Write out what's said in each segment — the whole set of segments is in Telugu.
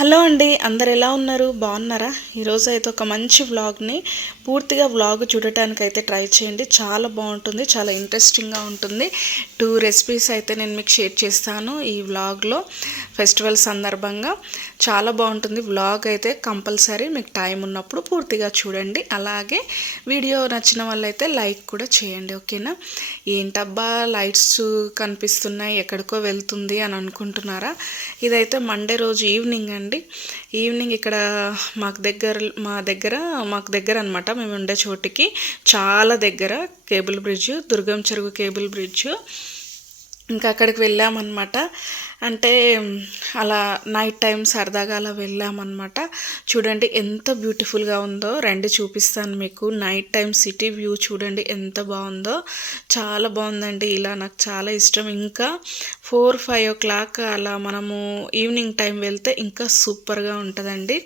హలో అండి, అందరు ఎలా ఉన్నారు? బాగున్నారా? ఈరోజు అయితే ఒక మంచి వ్లాగ్ని పూర్తిగా వ్లాగ్ చూడటానికి అయితే ట్రై చేయండి. చాలా బాగుంటుంది, చాలా ఇంట్రెస్టింగ్గా ఉంటుంది. 2 రెసిపీస్ అయితే నేను మీకు షేర్ చేస్తాను ఈ వ్లాగ్లో. ఫెస్టివల్ సందర్భంగా చాలా బాగుంటుంది వ్లాగ్ అయితే. కంపల్సరీ మీకు టైం ఉన్నప్పుడు పూర్తిగా చూడండి. అలాగే వీడియో నచ్చిన వాళ్ళైతే లైక్ కూడా చేయండి, ఓకేనా? ఏంటబ్బా లైట్స్ కనిపిస్తున్నాయి, ఎక్కడికో వెళ్తుంది అని అనుకుంటున్నారా? ఇదైతే మండే రోజు ఈవినింగ్ అండి. ఈవినింగ్ ఇక్కడ మాకు దగ్గర అనమాట, మేము ఉండే చోటికి చాలా దగ్గర కేబుల్ బ్రిడ్జ్, దుర్గం చెరువు కేబుల్ బ్రిడ్జ్. ఇంకా అక్కడికి వెళ్ళామన్నమాట. అంటే అలా నైట్ టైం సరదాగా అలా వెళ్ళామన్నమాట. చూడండి ఎంత బ్యూటిఫుల్గా ఉందో, రండి చూపిస్తాను మీకు. నైట్ టైం సిటీ వ్యూ చూడండి ఎంత బాగుందో, చాలా బాగుందండి. ఇలా నాకు చాలా ఇష్టం. ఇంకా 4-5 o'clock అలా మనము ఈవినింగ్ టైం వెళ్తే ఇంకా సూపర్గా ఉంటుందండి.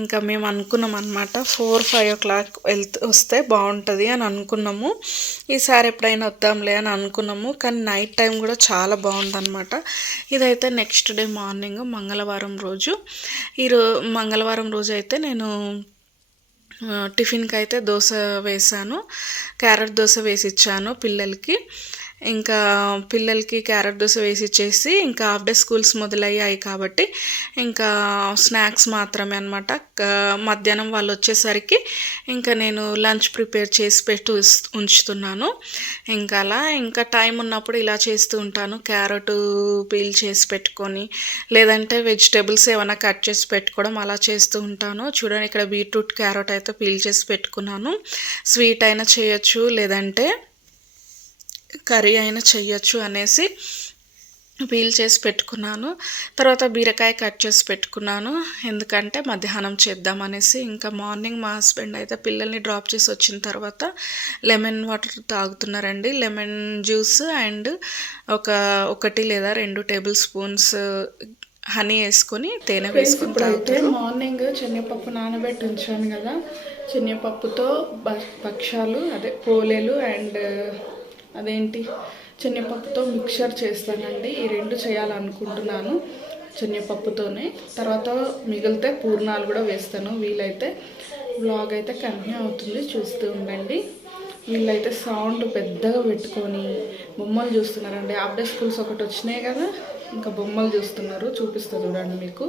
ఇంకా మేము అనుకున్నాం అనమాట 4-5 o'clock వస్తే బాగుంటుంది అని అనుకున్నాము. ఈసారి ఎప్పుడైనా వద్దాంలే అని అనుకున్నాము, కానీ నైట్ టైం కూడా చాలా బాగుందన్నమాట. ఇదైతే నెక్స్ట్ డే మార్నింగ్ మంగళవారం రోజు. మంగళవారం రోజు అయితే నేను టిఫిన్కి అయితే దోశ వేసాను, క్యారెట్ దోశ వేసి ఇచ్చాను పిల్లలకి. ఇంకా పిల్లలకి క్యారెట్ దోశ వేసి ఇచ్చేసి ఇంకా హాఫ్ డే స్కూల్స్ మొదలయ్యాయి కాబట్టి ఇంకా స్నాక్స్ మాత్రమే అనమాట. మధ్యాహ్నం వాళ్ళు వచ్చేసరికి ఇంకా నేను లంచ్ ప్రిపేర్ చేసి ఉంచుతున్నాను. ఇంకా అలా ఇంకా టైం ఉన్నప్పుడు ఇలా చేస్తూ ఉంటాను. క్యారెట్ పీల్ చేసి పెట్టుకొని, లేదంటే వెజిటేబుల్స్ ఏమైనా కట్ చేసి పెట్టుకోవడం అలా చేస్తూ ఉంటాను. చూడండి ఇక్కడ బీట్రూట్ క్యారెట్ అయితే పీల్ చేసి పెట్టుకున్నాను. స్వీట్ అయినా చేయొచ్చు, లేదంటే కర్రీ అయినా చెయ్యొచ్చు అనేసి పీల్ చేసి పెట్టుకున్నాను. తర్వాత బీరకాయ కట్ చేసి పెట్టుకున్నాను, ఎందుకంటే మధ్యాహ్నం చేద్దామనేసి. ఇంకా మార్నింగ్ మా హస్బెండ్ అయితే పిల్లల్ని డ్రాప్ చేసి వచ్చిన తర్వాత లెమన్ వాటర్ తాగుతున్నారండి. లెమన్ జ్యూస్ అండ్ 1 లేదా 2 టేబుల్ స్పూన్స్ హనీ వేసుకొని, తేనె వేసుకొని తాగుతారు. మార్నింగ్ శనగపప్పు నానబెట్టి ఉంచాను కదా, శనగపప్పుతో భక్షాలు అదే పోలేలు అండ్ అదేంటి శనగపప్పుతో మిక్చర్ చేస్తానండి. ఈ 2 చేయాలనుకుంటున్నాను శనగపప్పుతోనే. తర్వాత మిగిలితే పూర్ణాలు కూడా వేస్తాను. వీలైతే వ్లాగ్ అయితే కంటిన్యూ అవుతుంది, చూస్తూ ఉండండి. వీళ్ళైతే సౌండ్ పెద్దగా పెట్టుకొని బొమ్మలు చూస్తున్నారండి. హాఫ్ డే స్కూల్స్ ఒకటి వచ్చినాయి కదా, ఇంకా బొమ్మలు చూస్తున్నారు. చూపిస్తా చూడండి మీకు.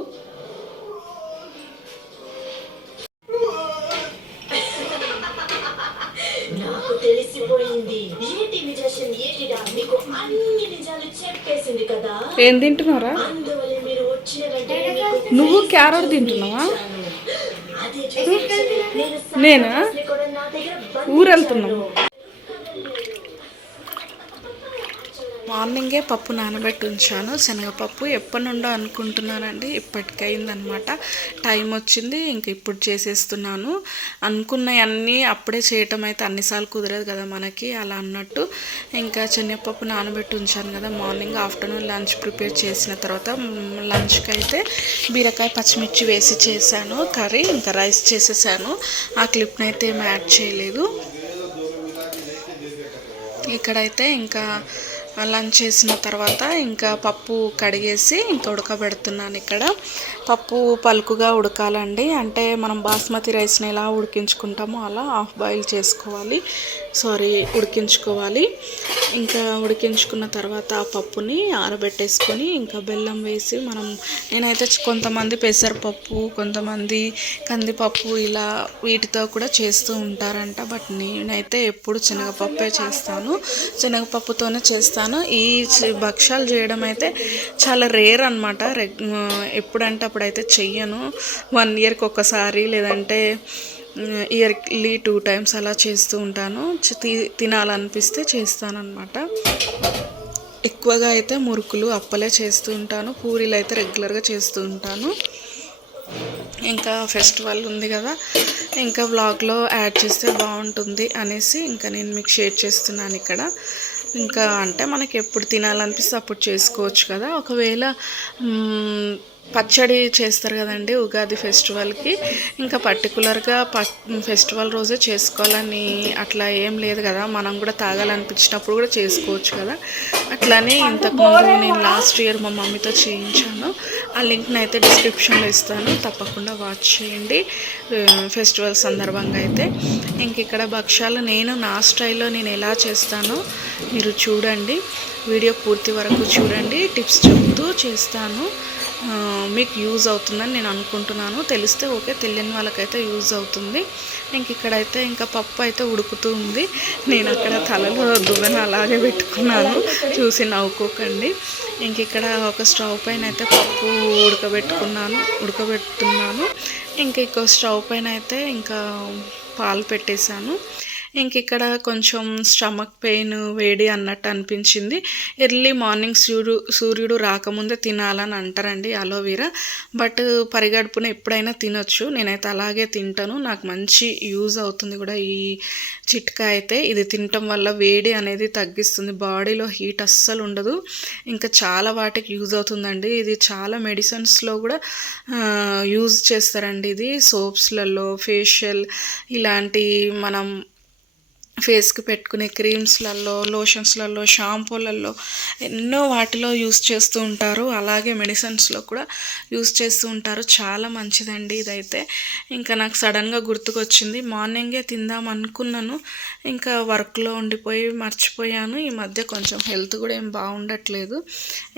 ఏం తింటున్నారా? నువ్వు క్యారెట్ తింటున్నావా? నేనా? ఊరెళ్తున్నావు. మార్నింగే పప్పు నానబెట్టి ఉంచాను, శనగపప్పు. ఎప్పటి నుండో అనుకుంటున్నానండి, ఇప్పటికైందనమాట. టైం వచ్చింది, ఇంక ఇప్పుడు చేసేస్తున్నాను. అనుకున్నవన్నీ అప్పుడే చేయటం అయితే అన్నిసార్లు కుదరదు కదా మనకి, అలా అన్నట్టు. ఇంకా శనగపప్పు నానబెట్టి ఉంచాను కదా మార్నింగ్. ఆఫ్టర్నూన్ లంచ్ ప్రిపేర్ చేసిన తర్వాత లంచ్కి అయితే బీరకాయ పచ్చిమిర్చి వేసి చేశాను కర్రీ. ఇంకా రైస్ చేసేసాను. ఆ క్లిప్ని అయితే ఏమి యాడ్ చేయలేదు. ఇక్కడైతే ఇంకా లంచ్ చేసిన తర్వాత ఇంకా పప్పు కడిగేసి ఇంకా ఉడకబెడుతున్నాను. ఇక్కడ పప్పు పలుకుగా ఉడకాలండి, అంటే మనం బాస్మతి రైస్ని ఎలా ఉడికించుకుంటామో అలా హాఫ్ బాయిల్ ఉడికించుకోవాలి. ఇంకా ఉడికించుకున్న తర్వాత ఆ పప్పుని ఆరబెట్టేసుకొని ఇంకా బెల్లం వేసి నేనైతే కొంతమంది పెసరపప్పు, కొంతమంది కందిపప్పు ఇలా వీటితో కూడా చేస్తూ ఉంటారంట. బట్ నేనైతే ఎప్పుడు శనగపప్పే చేస్తాను, శనగపప్పుతోనే చేస్తాను. ఈ భక్షాలు చేయడం అయితే చాలా రేర్ అనమాట. ఎప్పుడంటే అప్పుడైతే చెయ్యను. 1 yearకి ఒకసారి, లేదంటే ఇయర్లీ 2 times అలా చేస్తూ ఉంటాను. తినాలనిపిస్తే చేస్తానన్నమాట. ఎక్కువగా అయితే మురుకులు, అప్పలే చేస్తూ ఉంటాను. పూరీలు అయితే రెగ్యులర్గా చేస్తూ ఉంటాను. ఇంకా ఫెస్టివల్ ఉంది కదా, ఇంకా వ్లాగ్లో యాడ్ చేస్తే బాగుంటుంది అనేసి ఇంకా నేను మీకు షేర్ చేస్తున్నాను ఇక్కడ. ఇంకా అంటే మనకి ఎప్పుడు తినాలనిపిస్తే అప్పుడు చేసుకోవచ్చు కదా. ఒకవేళ పచ్చడి చేస్తారు కదండి ఉగాది ఫెస్టివల్కి. ఇంకా పర్టికులర్గా ఫెస్టివల్ రోజే చేసుకోవాలని అట్లా ఏం లేదు కదా, మనం కూడా తాగాలనిపించినప్పుడు కూడా చేసుకోవచ్చు కదా. అట్లానే ఇంతకుముందు నేను లాస్ట్ ఇయర్ మా మమ్మీతో చేయించాను. ఆ లింక్ని అయితే డిస్క్రిప్షన్లో ఇస్తాను, తప్పకుండా వాచ్ చేయండి ఫెస్టివల్ సందర్భంగా అయితే. ఇంక ఇక్కడ భక్షాలు నేను నా స్టైల్లో నేను ఎలా చేస్తానో మీరు చూడండి, వీడియో పూర్తి వరకు చూడండి. టిప్స్ చెప్తూ చేస్తాను, మీకు యూజ్ అవుతుందని నేను అనుకుంటున్నాను. తెలిస్తే ఓకే, తెలియని వాళ్ళకైతే యూజ్ అవుతుంది. ఇంక ఇక్కడైతే ఇంకా పప్పు అయితే ఉడుకుతూ ఉంది. నేను అక్కడ తలలో దువ్వెన అలాగే పెట్టుకున్నాను, చూసి నవ్వుకోకండి. ఇంక ఇక్కడ ఒక స్టవ్ పైన అయితే పప్పు ఉడకబెట్టున్నాను. ఇంకో స్టవ్ పైన అయితే ఇంకా పాలు పెట్టేశాను. ఇంక ఇక్కడ కొంచెం స్టమక్ పెయిన్ వేడి అన్నట్టు అనిపించింది. ఎర్లీ మార్నింగ్ సూర్యుడు రాకముందే తినాలని అంటారండి అలోవెరా, బట్ పరిగడుపున ఎప్పుడైనా తినొచ్చు. నేనైతే అలాగే తింటాను, నాకు మంచి యూజ్ అవుతుంది కూడా ఈ చిట్కా అయితే. ఇది తినటం వల్ల వేడి అనేది తగ్గిస్తుంది, బాడీలో హీట్ అస్సలు ఉండదు. ఇంకా చాలా వాటికి యూజ్ అవుతుందండి. ఇది చాలా మెడిసిన్స్లో కూడా యూజ్ చేస్తారండి. ఇది సోప్స్లలో, ఫేషియల్ ఇలాంటి మనం ఫేస్కి పెట్టుకునే క్రీమ్స్లలో, లోషన్స్లలో, షాంపూలలో ఎన్నో వాటిలో యూస్ చేస్తూ ఉంటారు. అలాగే మెడిసిన్స్లో కూడా యూస్ చేస్తూ ఉంటారు. చాలా మంచిదండి ఇదైతే. ఇంకా నాకు సడన్గా గుర్తుకొచ్చింది, మార్నింగే తిందాం అనుకున్నాను, ఇంకా వర్క్లో ఉండిపోయి మర్చిపోయాను. ఈ మధ్య కొంచెం హెల్త్ కూడా ఏం బాగుండట్లేదు,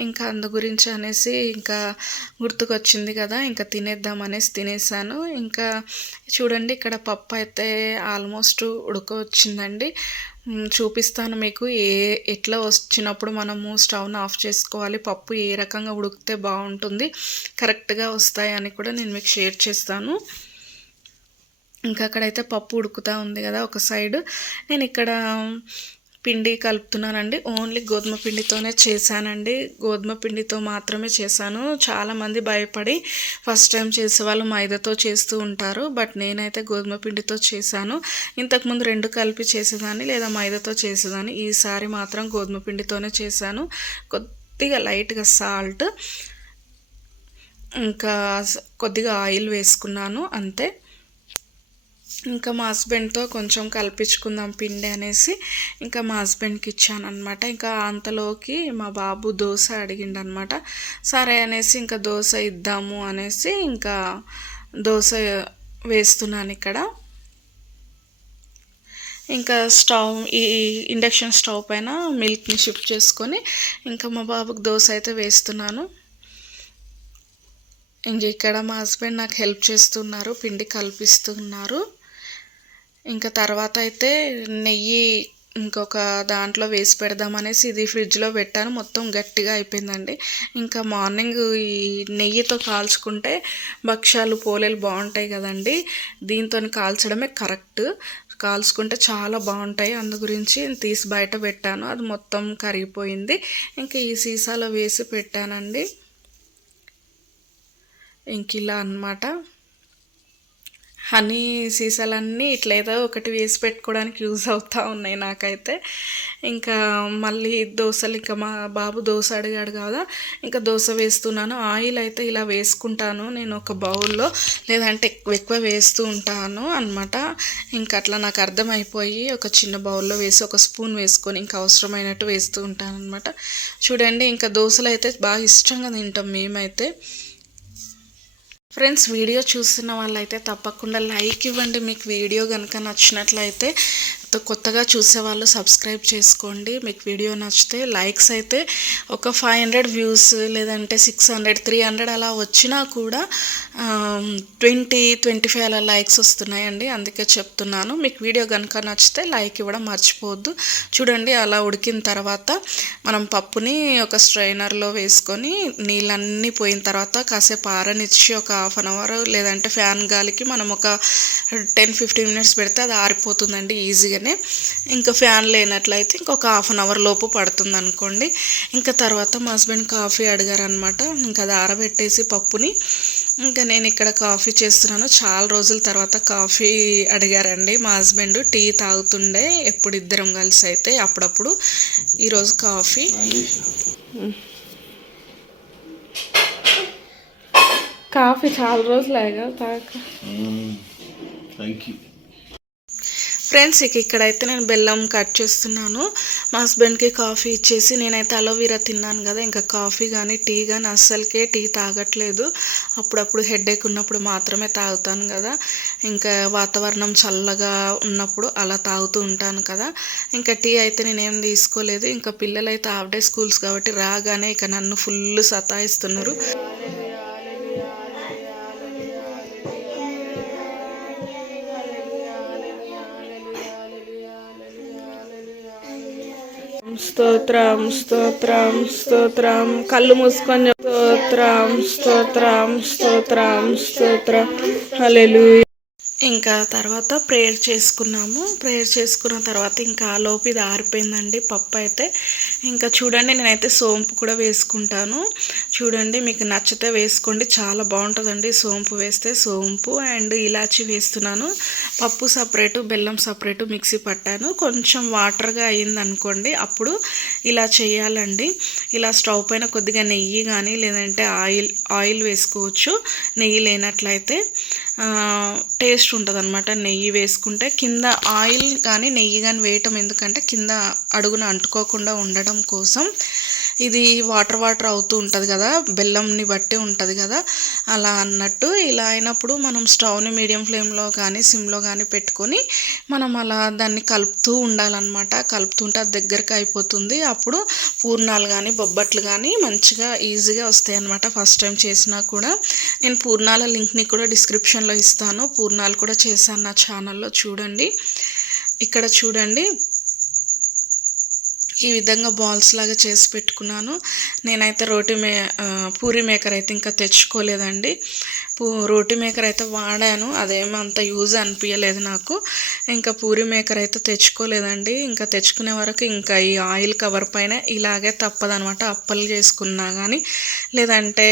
ఇంకా అందు గురించి అనేసి ఇంకా గుర్తుకొచ్చింది కదా, ఇంకా తినేద్దాం అనేసి తినేసాను. ఇంకా చూడండి ఇక్కడ పప్పు అయితే ఆల్మోస్ట్ ఉడకొచ్చిందండి. చూపిస్తాను మీకు ఎట్లా వచ్చినప్పుడు మనము స్టవ్ను ఆఫ్ చేసుకోవాలి, పప్పు ఏ రకంగా ఉడికితే బాగుంటుంది, కరెక్ట్గా వస్తాయని కూడా నేను మీకు షేర్ చేస్తాను. ఇంకా అక్కడైతే పప్పు ఉడుకుతూ ఉంది కదా ఒక సైడ్, నేను ఇక్కడ పిండి కలుపుతున్నానండి. ఓన్లీ గోధుమ పిండితోనే చేశానండి, గోధుమ పిండితో మాత్రమే చేశాను. చాలామంది భయపడి ఫస్ట్ టైం చేసేవాళ్ళు మైదాతో చేస్తూ ఉంటారు, బట్ నేనైతే గోధుమ పిండితో చేశాను. ఇంతకుముందు రెండు కలిపి చేసేదాన్ని లేదా మైదాతో చేసేదాన్ని, ఈసారి మాత్రం గోధుమ పిండితోనే చేశాను. కొద్దిగా లైట్గా సాల్ట్, ఇంకా కొద్దిగా ఆయిల్ వేసుకున్నాను అంతే. ఇంకా మా హస్బెండ్తో కొంచెం కల్పించుకుందాం పిండి అనేసి ఇంకా మా హస్బెండ్కి ఇచ్చాను అనమాట. ఇంకా అంతలోకి మా బాబు దోశ అడిగిండనమాట. సరే అనేసి ఇంకా దోశ ఇద్దాము అనేసి ఇంకా దోశ వేస్తున్నాను ఇక్కడ. ఇంకా ఈ ఇండక్షన్ స్టవ్ పైన మిల్క్ని షిఫ్ట్ చేసుకొని ఇంకా మా బాబుకి దోశ అయితే వేస్తున్నాను. ఇంక ఇక్కడ మా హస్బెండ్ నాకు హెల్ప్ చేస్తున్నారు, పిండి కల్పిస్తున్నారు. ఇంకా తర్వాత అయితే నెయ్యి ఇంకొక దాంట్లో వేసి పెడదామనేసి ఇది ఫ్రిడ్జ్లో పెట్టాను, మొత్తం గట్టిగా అయిపోయిందండి. ఇంకా మార్నింగ్ ఈ నెయ్యితో కాల్చుకుంటే భక్షాలు, పోలేలు బాగుంటాయి కదండి, దీంతో కాల్చడమే కరెక్ట్. కాల్చుకుంటే చాలా బాగుంటాయి, అందు గురించి తీసి బయట పెట్టాను, అది మొత్తం కరిగిపోయింది. ఇంకా ఈ సీసాలో వేసి పెట్టానండి. ఇంక ఇలా అన్నమాట. హనీ సీసాలన్నీ ఇట్లా ఏదో ఒకటి వేసి పెట్టుకోవడానికి యూజ్ అవుతూ ఉన్నాయి నాకైతే. ఇంకా మళ్ళీ దోశలు, ఇంకా మా బాబు దోశ అడిగాడు కదా, ఇంకా దోశ వేస్తున్నాను. ఆయిల్ అయితే ఇలా వేసుకుంటాను నేను ఒక బౌల్లో, లేదంటే ఎక్కువ వేస్తూ ఉంటాను అనమాట. ఇంకా అట్లా నాకు అర్థమైపోయి ఒక చిన్న బౌల్లో వేసి ఒక స్పూన్ వేసుకొని ఇంకా అవసరమైనట్టు వేస్తూ ఉంటాను అనమాట. చూడండి ఇంకా దోశలు అయితే బాగా ఇష్టంగా తింటాం మేమైతే. ఫ్రెండ్స్, వీడియో చూస్తున్న వాళ్ళైతే తప్పకుండా లైక్ ఇవ్వండి, మీకు వీడియో కనుక నచ్చినట్లయితే. కొత్తగా చూసేవాళ్ళు సబ్స్క్రైబ్ చేసుకోండి. మీకు వీడియో నచ్చితే లైక్స్ అయితే ఒక 500 వ్యూస్ లేదంటే 600, 300 అలా వచ్చినా కూడా 20-25 అలా లైక్స్ వస్తున్నాయండి, అందుకే చెప్తున్నాను. మీకు వీడియో కనుక నచ్చితే లైక్ ఇవ్వడం మర్చిపోవద్దు. చూడండి అలా ఉడికిన తర్వాత మనం పప్పుని ఒక స్ట్రైనర్లో వేసుకొని నీళ్ళన్నీ పోయిన తర్వాత కాసేపు ఆరనిచ్చి ఒక 1/2 అవర్ లేదంటే ఫ్యాన్ గాలికి మనం ఒక 10-15 మినిట్స్ పెడితే అది ఆరిపోతుందండి ఈజీగా. ఇంకా ఫ్యాన్ లేనట్లయితే ఇంకొక 1/2 అవర్ లోపు పడుతుంది అనుకోండి. ఇంకా తర్వాత మా హస్బెండ్ కాఫీ అడిగారనమాట. ఇంకా అది ఆరబెట్టేసి పప్పుని ఇంకా నేను ఇక్కడ కాఫీ చేస్తున్నాను. చాలా రోజుల తర్వాత కాఫీ అడిగారండి మా హస్బెండ్. టీ తాగుతుండే ఎప్పుడు ఇద్దరం కలిసి అయితే అప్పుడప్పుడు. ఈరోజు కాఫీ కాఫీ చాలా రోజులు అయ్యా తాక. Thank you friends. ఇక్కడైతే నేను బెల్లం కట్ చేస్తున్నాను. మా హస్బెండ్కి కాఫీ ఇచ్చేసి నేనైతే అలోవీరా తిన్నాను కదా, ఇంకా కాఫీ కానీ టీ కానీ అస్సలకే టీ తాగట్లేదు. అప్పుడప్పుడు హెడేక్ ఉన్నప్పుడు మాత్రమే తాగుతాను కదా, ఇంకా వాతావరణం చల్లగా ఉన్నప్పుడు అలా తాగుతూ ఉంటాను కదా. ఇంకా టీ అయితే నేనేం తీసుకోలేదు. ఇంకా పిల్లలు అయితే హాఫ్ డే స్కూల్స్ కాబట్టి రాగానే ఇక నన్ను ఫుల్ సతాయిస్తున్నారు. స్తోత్రం స్తోత్రం స్తోత్రం. కళ్ళు మూసుకొని స్తోత్రం స్తోత్రం స్తోత్రం స్తోత్రం. హల్లెలూయా. ఇంకా తర్వాత ప్రేయర్ చేసుకున్నాము. ప్రేయర్ చేసుకున్న తర్వాత ఇంకా లోపు ఇది ఆరిపోయిందండి పప్పు అయితే. ఇంకా చూడండి, నేనైతే సోంపు కూడా వేసుకుంటాను. చూడండి, మీకు నచ్చితే వేసుకోండి, చాలా బాగుంటుందండి సోంపు వేస్తే. సోంపు అండ్ ఇలాచి వేస్తున్నాను. పప్పు సపరేటు, బెల్లం సపరేటు మిక్సీ పట్టాను. కొంచెం వాటర్గా అయ్యింది అనుకోండి, అప్పుడు ఇలా చేయాలండి. ఇలా స్టవ్ పైన కొద్దిగా నెయ్యి కానీ లేదంటే ఆయిల్ వేసుకోవచ్చు. నెయ్యి లేనట్లయితే టేస్ట్ ఉంటుంది అనమాట. నెయ్యి వేసుకుంటే కింద ఆయిల్ కానీ నెయ్యి కానీ వేయటం ఎందుకంటే కింద అడుగున అంటుకోకుండా ఉండడం కోసం. ఇది వాటర్ అవుతూ ఉంటుంది కదా, బెల్లంని బట్టి ఉంటుంది కదా, అలా అన్నట్టు. ఇలా అయినప్పుడు మనం స్టవ్ని మీడియం ఫ్లేమ్లో కానీ సిమ్లో కానీ పెట్టుకొని మనం అలా దాన్ని కలుపుతూ ఉండాలన్నమాట. కలుపుతుంటే అది దగ్గరికి అయిపోతుంది. అప్పుడు పూర్ణాలు కానీ బొబ్బట్లు కానీ మంచిగా ఈజీగా వస్తాయి అన్నమాట. ఫస్ట్ టైం చేసినా కూడా నేను పూర్ణాల లింక్ని కూడా డిస్క్రిప్షన్లో ఇస్తాను. పూర్ణాలు కూడా చేశాను నా ఛానల్లో, చూడండి. ఇక్కడ చూడండి, ఈ విధంగా బాల్స్ లాగా చేసి పెట్టుకున్నాను. నేనైతే పూరీ మేకర్ అయితే ఇంకా తెచ్చుకోలేదండి. రోటీ మేకర్ అయితే వాడాను, అదేమో అంత యూజ్ అనిపించలేదు నాకు. ఇంకా పూరీ మేకర్ అయితే తెచ్చుకోలేదండి. ఇంకా తెచ్చుకునే వరకు ఇంకా ఈ ఆయిల్ కవర్ పైన ఇలాగే తప్పదనమాట. అప్పలు చేసుకున్నా కానీ లేదంటే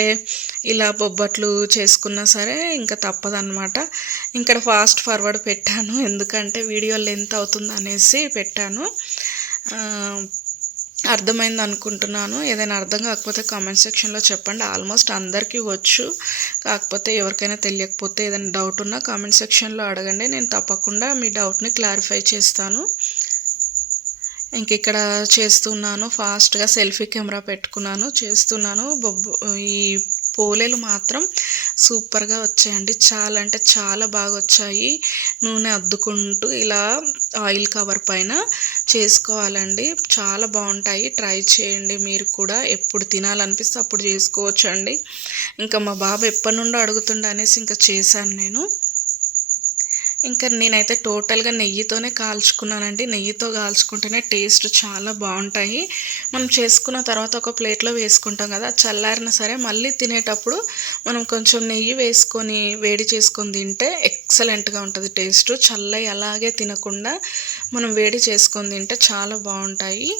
ఇలా బొబ్బట్లు చేసుకున్నా సరే ఇంకా తప్పదనమాట. ఇక్కడ ఫాస్ట్ ఫార్వర్డ్ పెట్టాను, ఎందుకంటే వీడియో లెంత్ అవుతుంది అనేసి పెట్టాను. అర్థమైంది అనుకుంటున్నాను. ఏదైనా అర్థం కాకపోతే కామెంట్ సెక్షన్లో చెప్పండి. ఆల్మోస్ట్ అందరికీ వచ్చు, కాకపోతే ఎవరికైనా తెలియకపోతే ఏదైనా డౌట్ ఉన్నా కామెంట్ సెక్షన్లో అడగండి, నేను తప్పకుండా మీ డౌట్ని క్లారిఫై చేస్తాను. ఇంక ఇక్కడ చేస్తున్నాను, ఫాస్ట్గా సెల్ఫీ కెమెరా పెట్టుకున్నాను, చేస్తున్నాను. ఈ పోలేలు మాత్రం సూపర్గా వచ్చాయండి, చాలా అంటే చాలా బాగా వచ్చాయి. నూనె అద్దుకుంటూ ఇలా ఆయిల్ కవర్ పైన చేసుకోవాలండి, చాలా బాగుంటాయి. ట్రై చేయండి మీరు కూడా, ఎప్పుడు తినాలనిపిస్తే అప్పుడు చేసుకోవచ్చు అండి. ఇంకా మా బాబు ఎప్పటి నుండో అడుగుతుండే అనేసి ఇంకా చేశాను నేను. ఇంకా నేనైతే టోటల్గా నెయ్యితోనే కాల్చుకున్నానండి. నెయ్యితో కాల్చుకుంటేనే టేస్ట్ చాలా బాగుంటాయి. మనం చేసుకున్న తర్వాత ఒక ప్లేట్లో వేసుకుంటాం కదా, చల్లారినా సరే మళ్ళీ తినేటప్పుడు మనం కొంచెం నెయ్యి వేసుకొని వేడి చేసుకొని తింటే ఎక్సలెంట్గా ఉంటుంది టేస్ట్. చల్లయి అలాగే తినకుండా మనం వేడి చేసుకొని తింటే చాలా బాగుంటాయి.